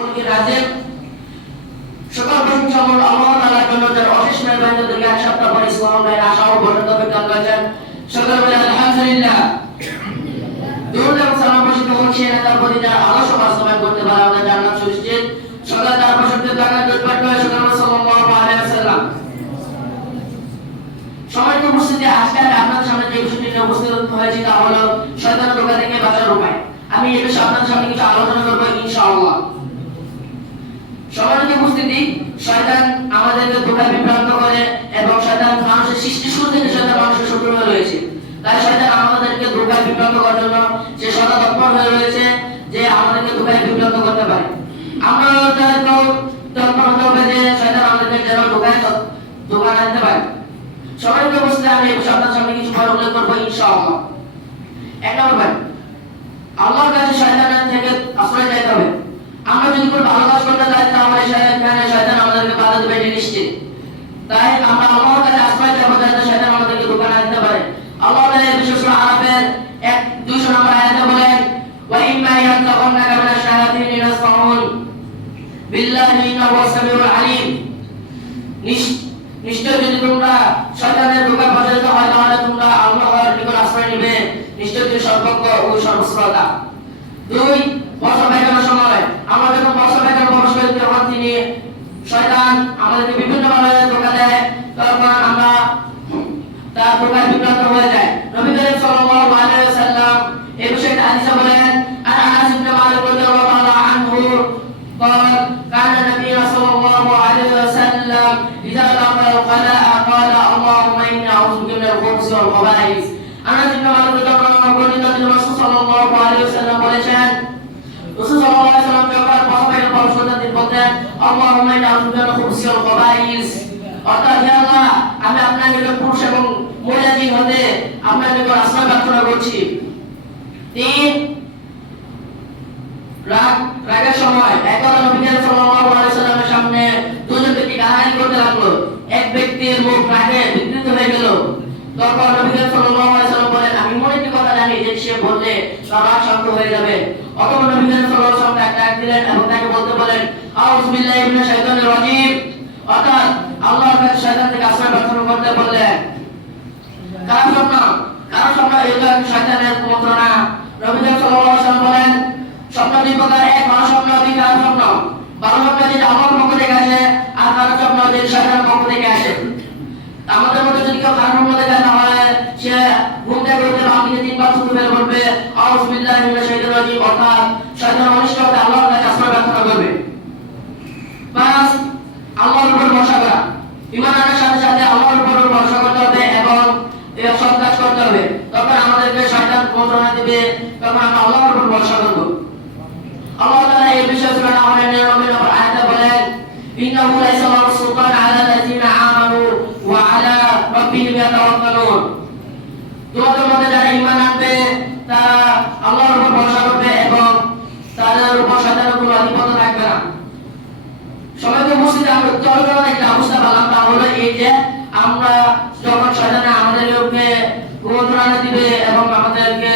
রাজের সকল প্রশংসা আল্লাহ তাআলার জন্য, যার অশেষ মেহেরবানি থেকে এক সপ্তাহ পরে ইসলাম ভাইয়ের আশা ও ভরসা বিজ্ঞান করেছেন। সকল বলে আলহামদুলিল্লাহ। দুরূদ এবং সালাম বর্ষিত হোক সেই নেতার প্রতি যারা আদর্শ বাস্তবায়ন করতে পারে আমাদের জান্নাত সুনিশ্চিত। সকল তার প্রশংসিত দরকার দুর্বার করে সকল সাল্লাল্লাহু আলাইহি ওয়াসাল্লাম। সম্মানিত উপস্থিতি, আজকে আমি আপনাদের সামনে যে বিষয়টি নিয়ে উপস্থিত হয়েছি তা হলো শয়তানের ধোঁকা থেকে বাঁচার উপায়। আমি এই বিষয়ে আপনাদের সামনে কিছু আলোচনা করব ইনশাআল্লাহ। সম্মানিত উপস্থিতি, শয়তান আমাদেরকে ধোঁকায় বিভ্রান্ত করে এবং শয়তান মানুষের সৃষ্টি শুরু থেকে শয়তান মানুষের শত্রু হয়ে রয়েছে। তাই শয়তান আমাদেরকে ধোঁকায় বিভ্রান্ত করার জন্য সে সদা তৎপর হয়ে রয়েছে যে আমাদেরকে ধোঁকায় বিভ্রান্ত করতে পারে। আমরা তৎপর হতে হবে যে শয়তান আমাদেরকে যেন ধোঁকা না দিতে পারে। সম্মানিত উপস্থিতি, আমি এই বিষয়ে আপনাদের সামনে কিছু উল্লেখ করবো ইনশাআল্লাহ। এক নম্বর, আল্লাহর কাছে শয়তানের থেকে আশ্রয় চাইতে হবে। আমরা যদি কোনো ভালো কাজ করতে চাই তাহলে শয়তান আমাদেরকে বাধা দেবে, এটা নিশ্চিত। তাই আমরা আল্লাহর কাছে আশ্রয় চাইবো যাতে শয়তান আমাদেরকে ধোঁকা না দিতে পারে। আল্লাহ তাআলা এই বিষয়ে সূরা আরাফের 200 নম্বর আয়াতে বলেন, ওয়া ইম্মা ইয়ানতাগন্নাকা মিনাশ শায়াতিনি নাসতাউন বিল্লাহি ইন্নাহু সামিউল আলিম। নিশ্চয় যদি তোমরা শয়তানের ধোঁকায় পতিত হয় তাহলে তোমরা আল্লাহর নিকট আশ্রয় নিবে, নিশ্চয় তিনি সর্বজ্ঞ ও সর্বশ্রোতা। 2, বছর বেকানোর সময় আমরা যখন বছর বেকানো প্রবেশ করি তখন তিনি শয়তান আমাদেরকে বিভিন্ন ভাবে ধোঁকা দেয়, তখন আমরা তার ধোঁকায় বিভ্রান্ত হয়ে যাই। নবী করিম সাল্লাল্লাহু আলাইহি ওয়াসাল্লাম এই বিষয়ে হাদিসে বলেন, আনাস ইবনে মালিক রাদিয়াল্লাহু তাআলা আনহু قال كان النبي صلى الله عليه وسلم إذا لقى الخلاء قال اللهم إني أعوذ بك من الخبث والخبائث। আনাস ইবনে মালিক রাদিয়াল্লাহু আনহু বলেন, রাসূল সাল্লাল্লাহু আলাইহি ওয়াসাল্লাম বলেছেন, রাসূল সাল্লাল্লাহু আলাইহি ওয়াসাল্লাম যখন বসাবেন পরশোটা দিন বলতেন, আল্লাহুম্মা ইন্নী আউযু বিকা মিনাল খুবুসি ওয়াল খাবাইস। অর্থাৎ, হে আল্লাহ, আমি আপনার নিকট পুরুষ এবং মহিলা জিন হতে আপনার নিকট আশ্রয় প্রার্থনা করছি। 3, রাগের সময় একবার নবী সাল্লাল্লাহু আলাইহি ওয়াসাল্লামের সামনে দুজন ব্যক্তি কাহিনী করতে লাগলো। এক ব্যক্তির মুখ রাগে বিকৃত হয়ে গেল। তখন নবী সাল্লাল্লাহু আলাইহি ওয়াসাল্লাম বলেন, আমি মনে একটি কথা জানি যে সে বললে তার রাগ শান্ত হয়ে যাবে। অতঃপর নবী সাল্লাল্লাহু আলাইহি ওয়াসাল্লাম তাকে ডাক দিলেন এবং তাকে বলতে বলেন, আউযু বিল্লাহি মিনাশ শাইতানির রাজীম। অর্থাৎ আল্লাহর কাছে শয়তান থেকে আশ্রয় প্রার্থনা করতে বললেন। কারণ স্বপ্ন এটা শয়তানের কুমন্ত্রণা। নবী সাল্লাল্লাহু আলাইহি ওয়াসাল্লাম বলেন, স্বপ্ন দুই প্রকার, এক ভালো স্বপ্ন, দুই খারাপ স্বপ্ন। ভালো স্বপ্ন যেটা আল্লাহর পক্ষ থেকে আসে, আর খারাপ স্বপ্ন যেটা শয়তানের পক্ষ থেকে আসে। আমাদের মধ্যে যদি কেউ খারাপ স্বপ্ন দেখে তাহলে সে ঘুম থেকে উঠে বাম দিকে 3 বার থুতু ফেলে বলবে, আউযু বিল্লাহি মিনাশ শাইতানির রাজীম। অর্থাৎ শয়তানের অনিষ্ট হতে আল্লাহর কাছে আশ্রয় প্রার্থনা করবে। 5, আল্লাহর উপর ভরসা করা। ঈমান আনার সাথে সাথে আল্লাহর উপর ভরসা করতে হবে এবং সৎ কাজ করতে হবে। তখন আমাদেরকে শয়তান কুমন্ত্রণা দিবে, তখন আমরা আল্লাহর উপর ভরসা করব। আল্লাহ তাআলা এই বিষয়ে সূরা নাহলের 99 নম্বর আয়াতে বলেন, ইন্নাহু লাইসা লাহু সুলতান আলা আল্লাযিনা আমানু ওয়া আলা রাব্বিহিম ইয়াতাওয়াক্কালুন। তোমাদের মধ্যে যারা ঈমান আনবে তারা আল্লাহর উপর ভরসা করবে এবং তাদের উপর শয়তানের কোনো আধিপত্য থাকবে না। সবাইকে উপস্থিত আমরা চলমান একটা অবস্থা পেলাম, তা হলো এই যে আমরা যখন শয়তান আমাদেরকে কুমন্ত্রণা দিবে এবং আমাদেরকে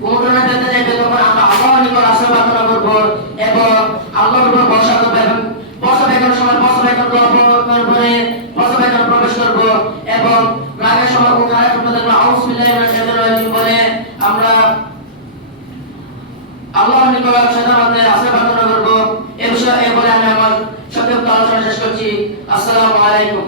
কুমন্ত্রণা দিতে চাইবে তখন আমরা আল্লাহর নিকট আশ্রয় প্রার্থনা করবো এবং আল্লাহর উপর ভরসা করবো এবং বছর বেকানোর সময় বছর বেকান করে বছর বেকান প্রবেশ করবো এবং রাগের সময় ও খারাপ স্বপ্ন দেখবো, আউযু বিল্লাহি মিনাশ শাইতানির রাজীম বলে আমরা আল্লাহর নিকট শয়তানের আশ্রয় প্রার্থনা করবো। এই বিষয়ে বলে আমি আমার সংক্ষিপ্ত আলোচনা শেষ করছি। আসসালামু আলাইকুম।